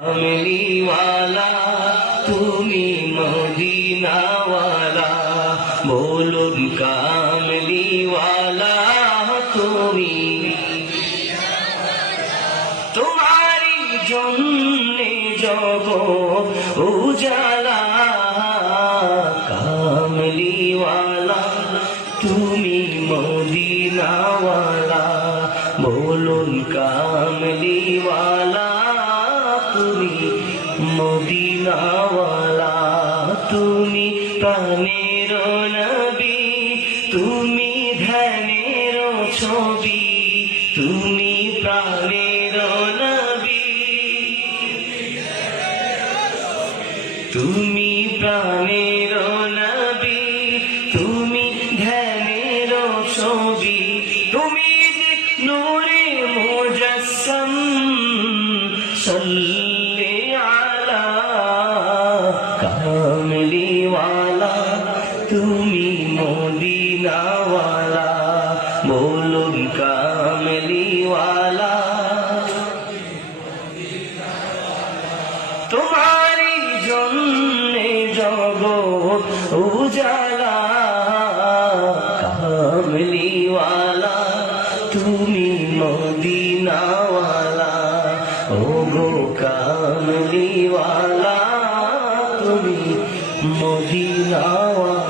কামলিওয়ালা তুমি মদিনাওয়ালা বলুন কামলিওয়ালা তুমি তোমারি জন্যে জগ উজালা কামলিওয়ালা তুমি মদিনাওয়ালা বলুন কামলিওয়ালা তুমি মদিনাওয়ালা, তুমি প্রাণের নবী, তুমি ধ্যানের ছবি, তুমি প্রাণের নবী। তুমি প্রাণের নবী, তুমি ধ্যানের ছবি, তুমি নূরে মুজাসম সল্লে মদিনাওয়ালা তুমি মদিনাওয়ালা, বলুন কামলিওয়ালা। তোমারই জন্যে জগৎ উজালা, কামলিওয়ালা, তুমি মদিনাওয়ালা ও গো কামলিওয়ালা। মদিনাওয়ালা